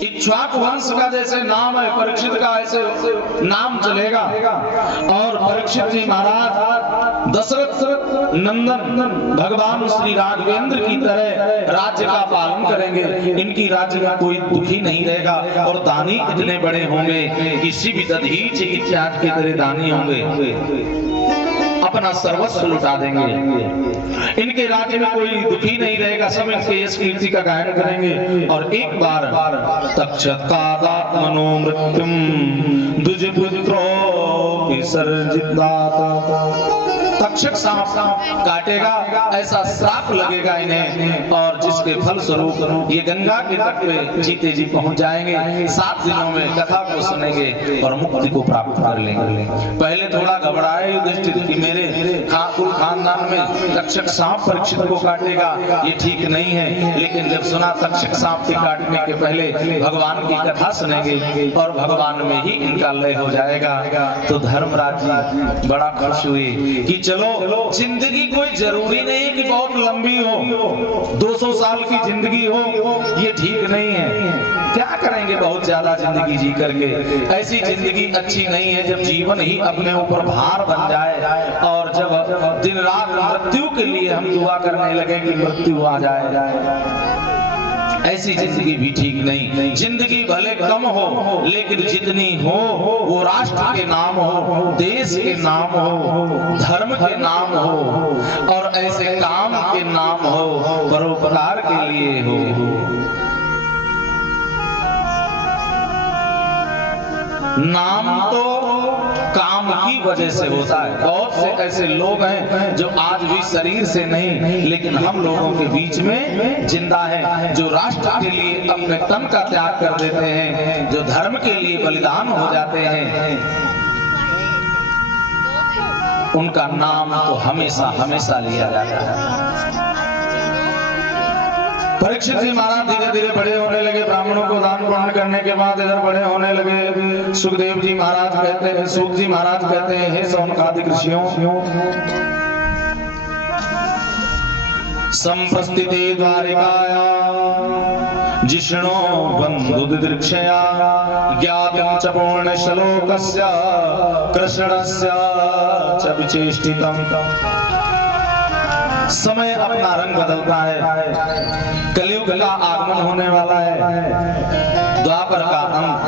इक्ष्वाकु वंश का जैसे नाम है, परीक्षित का ऐसे नाम चलेगा। और परीक्षित जी महाराज दशरथ नंदन भगवान श्री राघवेंद्र की तरह राज्य का पालन करेंगे। इनकी राज्य में कोई दुखी नहीं रहेगा और दानी इतने बड़े होंगे कि शिव दधीच इत्यादि की तरह दानी होंगे, अपना सर्वस्व लुटा देंगे। इनके राज्य में कोई दुखी नहीं रहेगा, सब इनके यश कीर्ति का गायन करेंगे। और एक बार तक्षकादात्मनो मृत्युम द्विजपुत्रो विसर्जितात्, तक्षक सांप काटेगा ऐसा श्राप लगेगा इन्हें, और जिसके फल स्वरूप ये गंगा के तट पे जीते जी पहुंच जाएंगे। 7 दिनों में कथा को सुनेंगे और मुक्ति को प्राप्त कर लेंगे। पहले थोड़ा घबराए युधिष्ठिर कि मेरे कुल खानदान में तक्षक सांप परीक्षित को काटेगा, ये ठीक नहीं है। लेकिन जब सुना तक्षक सांप के काटने के पहले भगवान की कथा सुनेंगे और भगवान में ही इनका लय हो जाएगा, तो धर्मराज जी बड़ा खुश हुए कि चलो जिंदगी कोई जरूरी नहीं है कि बहुत लंबी हो, 200 साल की जिंदगी हो, ये ठीक नहीं है। क्या करेंगे बहुत ज्यादा जिंदगी जी करके, ऐसी जिंदगी अच्छी नहीं है जब जीवन ही अपने ऊपर भार बन जाए और जब दिन रात मृत्यु के लिए हम दुआ करने लगे कि मृत्यु आ जाए। ऐसी जिंदगी भी ठीक नहीं। जिंदगी भले कम हो लेकिन जितनी हो वो राष्ट्र के नाम हो, देश के नाम हो, धर्म के नाम हो और ऐसे काम के नाम हो, परोपकार के लिए हो। नाम तो काम की वजह से होता है। बहुत से ऐसे लोग हैं जो आज भी शरीर से नहीं लेकिन हम लोगों के बीच में जिंदा है, जो राष्ट्र के लिए अपने तन का त्याग कर देते हैं, जो धर्म के लिए बलिदान हो जाते हैं, उनका नाम तो हमेशा हमेशा लिया जाता है। परीक्षित जी महाराज धीरे धीरे बड़े होने लगे, ब्राह्मणों को दान पुण्य करने के बाद इधर बड़े होने लगे। सुखदेव जी महाराज कहते हैं, सुख जी महाराज कहते हैं, हे सौनकादिक ऋषियों, संप्रस्थिते द्वारिकाया जिष्णो बंधु दिदृक्षया ज्ञातं च पूर्ण श्लोकस्य कृष्णस्य च विचेष्टितम्। समय अपना रंग बदलता है, कलयुग का आगमन होने वाला है, द्वापर का अंत।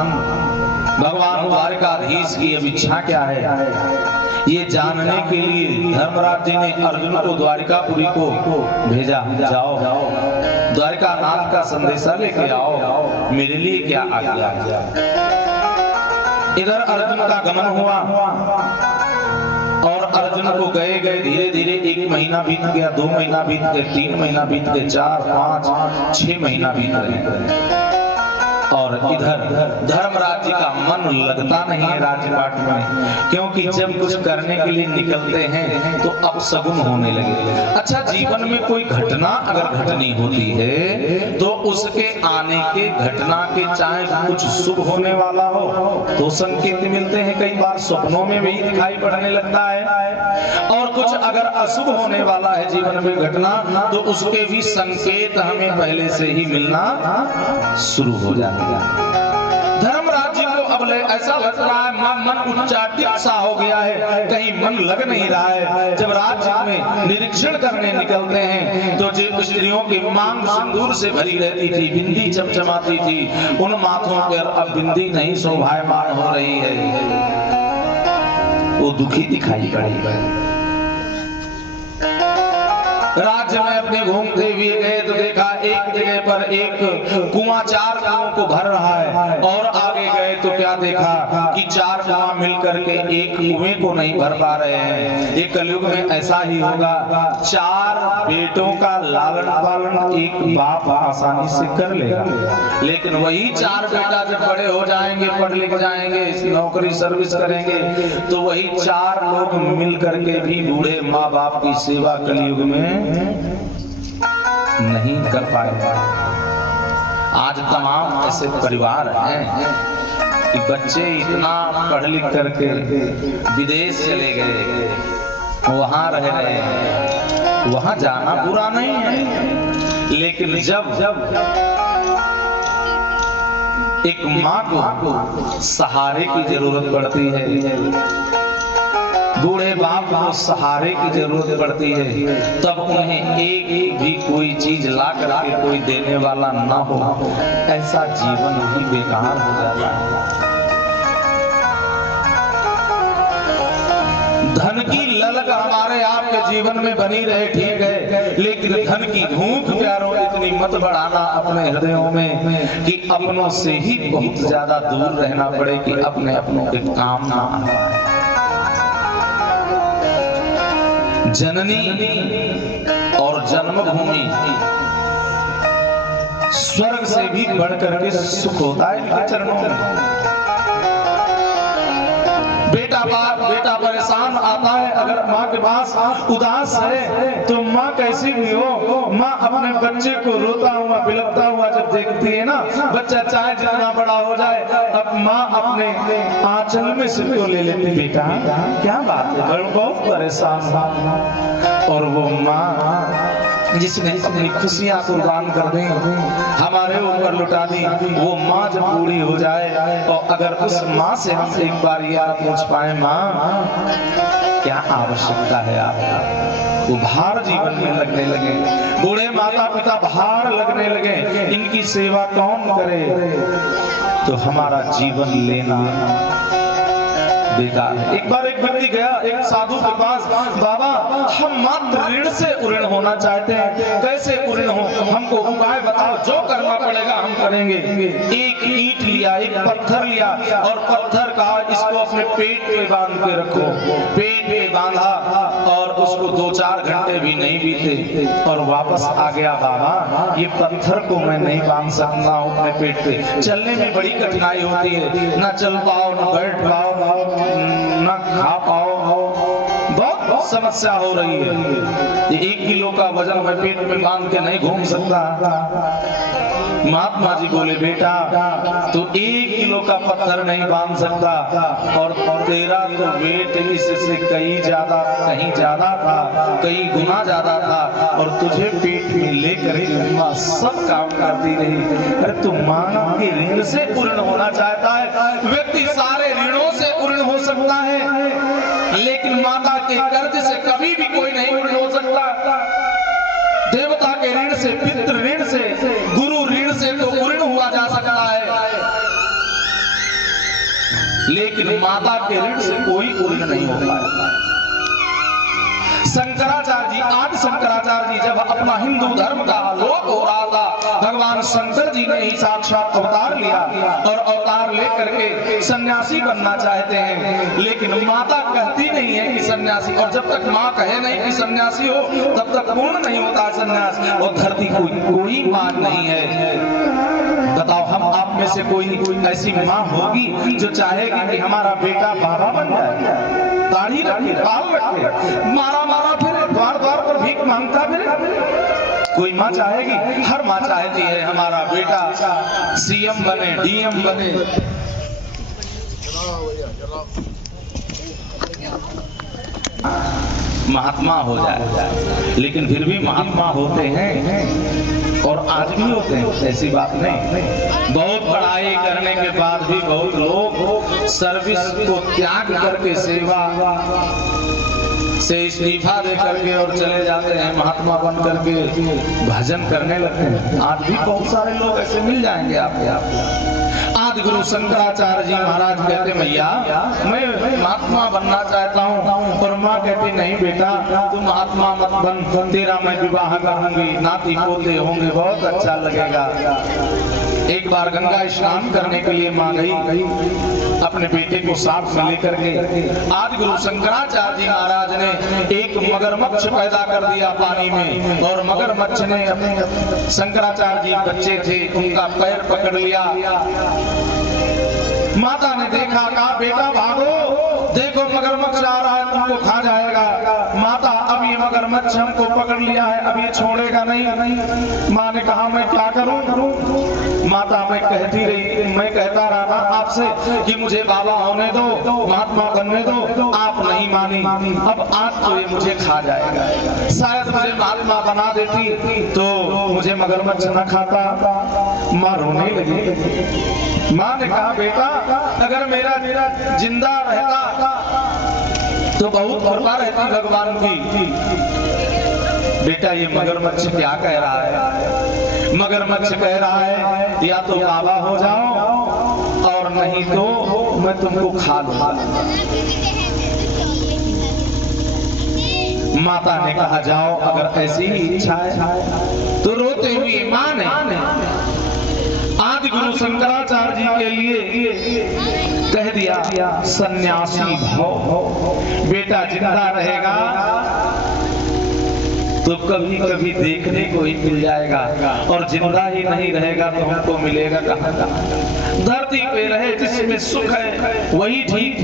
भगवान द्वारिकाधीश की अब इच्छा क्या है ये जानने के लिए धर्मराज जी ने अर्जुन को द्वारिकापुरी को भेजा, जाओ द्वारिका नाथ का संदेशा लेके आओ, मेरे लिए क्या आज्ञा। इधर अर्जुन का गमन हुआ और अर्जुन को गए धीरे धीरे 1 महीना बीत गया, 2 महीना बीत गए, 3 महीना बीत गए, 4, 5, 6 महीना बीत गए। और इधर धर्मराज जी का मन लगता नहीं है राजपाट में, क्योंकि जब कुछ करने के लिए निकलते हैं तो अपशगुन होने लगे। अच्छा, जीवन में कोई घटना अगर घटनी होती है तो उसके आने के घटना के चाहे कुछ शुभ होने वाला हो तो संकेत मिलते हैं, कई बार स्वप्नों में भी दिखाई पड़ने लगता है। और कुछ अगर अशुभ होने वाला है जीवन में घटना तो उसके भी संकेत हमें पहले से ही मिलना शुरू हो जाता है। धर्मराज जी को अब ऐसा लग रहा है मन उच्चाटित सा हो गया है, कहीं मन लग नहीं रहा है। जब राज्य में निरीक्षण करने निकलते हैं तो जो स्त्रियों की मांग सिंदूर से भरी रहती थी, बिंदी चमचमाती थी, उन माथों पर अब बिंदी नहीं शोभायमान हो रही है, वो दुखी दिखाई पड़ी। राज्य में अपने घूमते हुए गए तो देखा एक जगह पर एक कुआं 4 कुओं को भर रहा है, और आगे गए तो क्या देखा कि 4 कुआं मिलकर के एक कुएं को नहीं भर पा रहे हैं। एक कलयुग में ऐसा ही होगा, 4 बेटों का लालन पालन एक बाप आसानी से कर लेगा, लेकिन वही 4 बेटा जब बड़े हो जाएंगे, पढ़ लिख जाएंगे, नौकरी सर्विस करेंगे, तो वही 4 लोग मिल करके भी बूढ़े माँ बाप की सेवा कलयुग में नहीं कर पाए। आज तमाम ऐसे परिवार हैं कि बच्चे इतना पढ़ लिख करके विदेश चले गए, वहां रह रहे हैं। वहां जाना बुरा नहीं है, लेकिन जब एक माँ को सहारे की जरूरत पड़ती है, बूढ़े बाप को सहारे की जरूरत पड़ती है, तब उन्हें एक भी कोई चीज ला करके कोई देने वाला ना हो, ऐसा जीवन ही बेकार हो जाता है। धन की ललक हमारे आपके जीवन में बनी रहे ठीक है, लेकिन धन की भूख प्यारों इतनी मत बढ़ाना अपने हृदयों में कि अपनों से ही बहुत ज्यादा दूर रहना पड़े कि अपने अपनों के काम ना आ पाए। जननी और जन्मभूमि स्वर्ग से भी बढ़कर के सुख होता है इनके चरणों में। बेटा परेशान आता है, अगर माँ के पास उदास है तो माँ कैसी भी हो, माँ अपने बच्चे को रोता हुआ बिलखता हुआ जब देखती है ना, बच्चा चाहे जितना बड़ा हो जाए, अब माँ अपने आंचल में सिर को ले लेती, बेटा क्या बात है, बहुत परेशान। और वो माँ जिसने अपनी खुशियां कुर्बान कर दी, हमारे ऊपर लुटा दी, वो माँ जब बूढ़ी हो जाए और अगर उस माँ से हम एक बार यार पूछ पाए, माँ क्या आवश्यकता है आपका, वो भार जीवन में लगने लगे, बूढ़े माता पिता भार लगने लगे, इनकी सेवा कौन करे, तो हमारा जीवन लेना बेकार है। एक बार एक व्यक्ति गया एक साधु के पास, बाबा हम मात्र ऋण से उऋण होना चाहते हैं, कैसे उऋण हो, हमको उपाय बताओ, जो करना पड़ेगा हम करेंगे। एक ईंट लिया, एक पत्थर लिया और पत्थर कहा इसको अपने पेट पे बांध के रखो, पेट पे बांधा और उसको 2-4 घंटे भी नहीं बीते और वापस आ गया, बाबा ये पत्थर को मैं नहीं बांध सकता हूँ अपने पेट पे, चलने में बड़ी कठिनाई होती है, ना चल पाओ ना बैठ पाओ ना खा पाओ, बहुत समस्या हो रही है, ये 1 किलो का वजन मैं पेट में बांध के नहीं घूम सकता। महात्मा जी बोले, बेटा तू 1 किलो का पत्थर नहीं बांध सकता और तेरा तो वेट इससे कहीं ज्यादा था, कई गुना ज्यादा था, और तुझे पेट में लेकर माँ सब काम करती रही। अरे तू माँ के ऋण से पूर्ण होना चाहता है, व्यक्ति सारे ऋणों से पूर्ण हो सकता है, लेकिन माता के कर्ज से कभी भी कोई नहीं पूर्ण हो सकता। देवता के ऋण से, पितृ ऋण से, गुरु ऋण से तो पूर्ण हुआ जा सकता है, लेकिन माता के ऋण से कोई पूर्ण नहीं हो पाया। शंकराचार्य जी, आदि शंकराचार्य जी जब अपना हिंदू धर्म का लोप हो रहा था, भगवान शंकर जी ने ही साक्षात अवतार लिया और अवतार लेकर के सन्यासी बनना चाहते हैं, लेकिन माता कहती नहीं है कि सन्यासी, और जब तक माँ कहे नहीं कि सन्यासी हो तब तक पूर्ण नहीं होता सन्यास। और धरती कोई माँ नहीं है, बताओ हम आप में से कोई ऐसी माँ होगी जो चाहेगी कि हमारा बेटा बाबा बन जाए, दाढ़ी रखे, बाल रखे, मारा फिरे, द्वार द्वार पर भीख मांगता फिरे, कोई माँ चाहेगी? हर माँ चाहती है हमारा बेटा सीएम बने, डीएम बने। महात्मा हो जाए, लेकिन फिर भी महात्मा होते हैं और आज भी होते हैं, ऐसी बात नहीं। बहुत पढ़ाई करने के बाद भी बहुत लोग सर्विस को त्याग करके, सेवा से इस्तीफा दे करके और चले जाते हैं, महात्मा बन करके भजन करने लगते हैं। आज भी बहुत सारे लोग ऐसे मिल जाएंगे आपके। आदि गुरु शंकराचार्य जी महाराज कहते, भैया मैं महात्मा बनना चाहता हूँ, और माँ कहती नहीं बेटा तू महात्मा मत बन, तेरा मैं विवाह करूंगी, नाती पोते होंगे, बहुत अच्छा लगेगा। एक बार गंगा स्नान करने के लिए माँ गई, अपने बेटे को साथ में लेकर के। आदि गुरु शंकराचार्य जी महाराज ने एक मगरमच्छ पैदा कर दिया पानी में, और मगरमच्छ ने अपने शंकराचार्य जी बच्चे थे उनका पैर पकड़ लिया। माता ने देखा, कहा बेटा भागो, देखो मगरमच्छ आ रहा है, तुमको खा जाएगा। माता अब ये मगरमच्छ हमको पकड़ लिया है, अब ये छोड़ेगा नहीं। माँ ने कहा मैं क्या करूं? माता मैं कहता रहा आपसे कि मुझे बाबा होने दो, महात्मा बनने दो, आप नहीं मानी, अब आज तो ये मुझे खा जाएगा। शायद मुझे महात्मा बना देती तो मुझे मगरमच्छ न खाता। माँ रोने लगी। माँ ने कहा बेटा अगर मेरा जिंदा रहता तो बहुत कृपा रहती भगवान की। बेटा ये मगरमच्छ क्या कह रहा है? मगरमच्छ कह रहा है या तो बाबा हो जाओ और नहीं तो मैं तुमको खा लूंगा। माता ने कहा जाओ अगर ऐसी ही इच्छा है। तो रोते हुए माँ ने आदि गुरु शंकराचार्य जी के लिए कह दिया सन्यासी भव। बेटा जिंदा रहेगा तो कभी कभी देखने को ही मिल जाएगा और जिंदा ही नहीं रहेगा तो हमको मिलेगा कहाँ? धरती पे रहे जिसमें सुख है वही ठीक।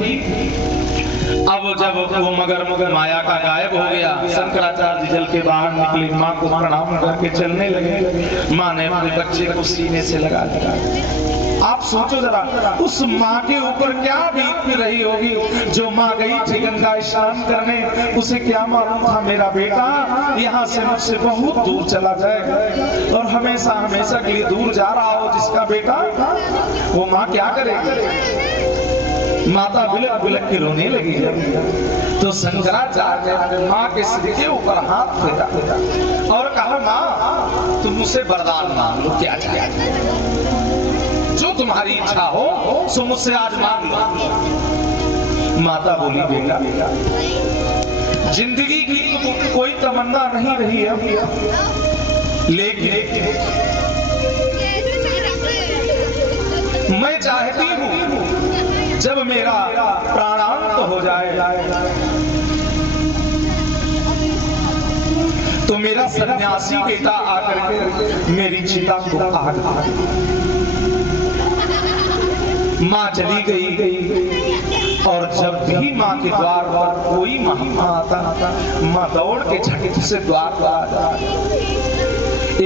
अब जब वो मगर माया का गायब हो गया, शंकराचार्य जी जल के बाहर निकले, माँ को प्रणाम करके चलने लगे। माँ ने अपने बच्चे को सीने से लगा दिया। आप सोचो जरा उस माँ के ऊपर क्या बीत रही होगी जो माँ गई थी गंगा स्नान करने। उसे क्या मालूम था मेरा बेटा यहाँ से मुझसे बहुत दूर चला जाएगा और हमेशा हमेशा के लिए दूर जा रहा हो जिसका बेटा, वो माँ क्या करेगी? माता बिलक बिलक के रोने लगी। तो शंकराचार्य ने अपने माँ के सिर के ऊपर हाथ फेरा और कहा माँ तुम मुझसे वरदान मांग लो, क्या चाहिए जो तुम्हारी इच्छा हो सो मुझसे आज मांग लो। माता बोली बेटा जिंदगी की तो कोई तमन्ना नहीं रही है, लेकिन मैं चाहती हूँ जब मेरा प्राणांत हो जाए तो मेरा सन्यासी बेटा आकर के मेरी चिता को आग लगाए। माँ चली गई और जब भी माँ के द्वार पर कोई महात्मा आता माँ दौड़ के झटके से द्वार पर आ जाती।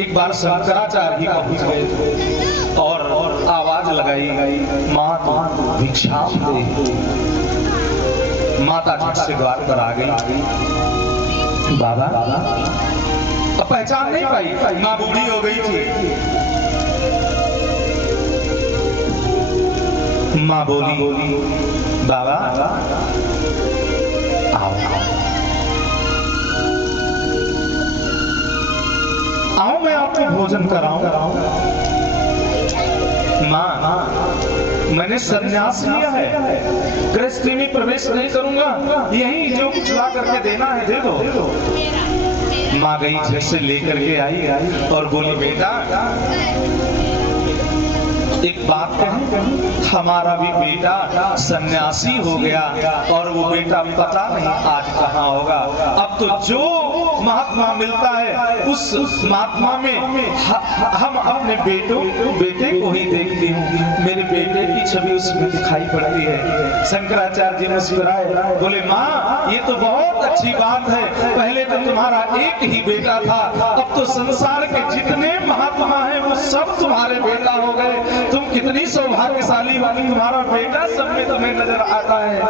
एक बार शंकराचार्य ही पहुंच गए और आवाज लगाई माँ तो भिक्षा दे। माता झट से द्वार पर आ गई। बाबा अब पहचान नहीं पाई, माँ बूढ़ी हो गई थी। माँ बोली बाबा आओ आओ मैं आपको भोजन कराऊं। माँ मैंने संन्यास लिया है, गृहस्थी में प्रवेश नहीं करूंगा, यही जो कुछ ला करके देना है दे दो। माँ गई झट से लेकर के आई और बोली बेटा एक बात कहें, हमारा भी बेटा सन्यासी हो गया और वो बेटा पता नहीं आज कहाँ होगा। अब तो जो महात्मा मिलता है उस महात्मा में हम अपने बेटे को ही देखते हैं। मेरे बेटे की छवि उसमें दिखाई पड़ती है। शंकराचार्य जी मुस्कुराए, बोले माँ ये तो बहुत अच्छी बात है, पहले तो तुम्हारा एक ही बेटा था, अब तो संसार के जितने महात्मा हैं वो सब तुम्हारे बेटा हो गए। तुम कितनी सौभाग्यशाली वाली, तुम्हारा बेटा सब में तुम्हें नजर आता है।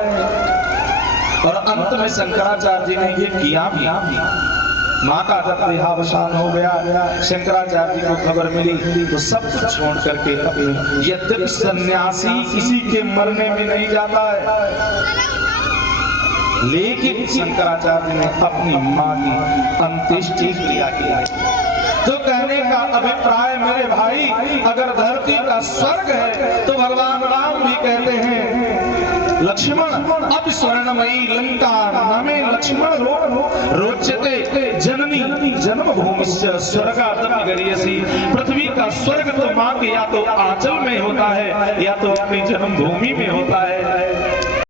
और अंत में शंकराचार्य जी ने ये किया भी। माँ का जब देहावसान हो गया, शंकराचार्य जी को खबर मिली तो सब कुछ छोड़ करके यद्यपि सन्यासी किसी के मरने में नहीं जाता है, लेकिन शंकराचार्य ने अपनी माँ की अंत्येष्टि क्रिया की। तो कहने का अभिप्राय मेरे भाई, अगर धरती का स्वर्ग है तो भगवान राम भी कहते हैं लक्ष्मण अब स्वर्णमयी लंका नमे लक्ष्मण रोचते जननी जन्मभूमिश्च स्वर्गादपि गरीयसी। पृथ्वी का स्वर्ग तो माँ के या तो आंचल में होता है या तो अपनी जन्मभूमि में होता है।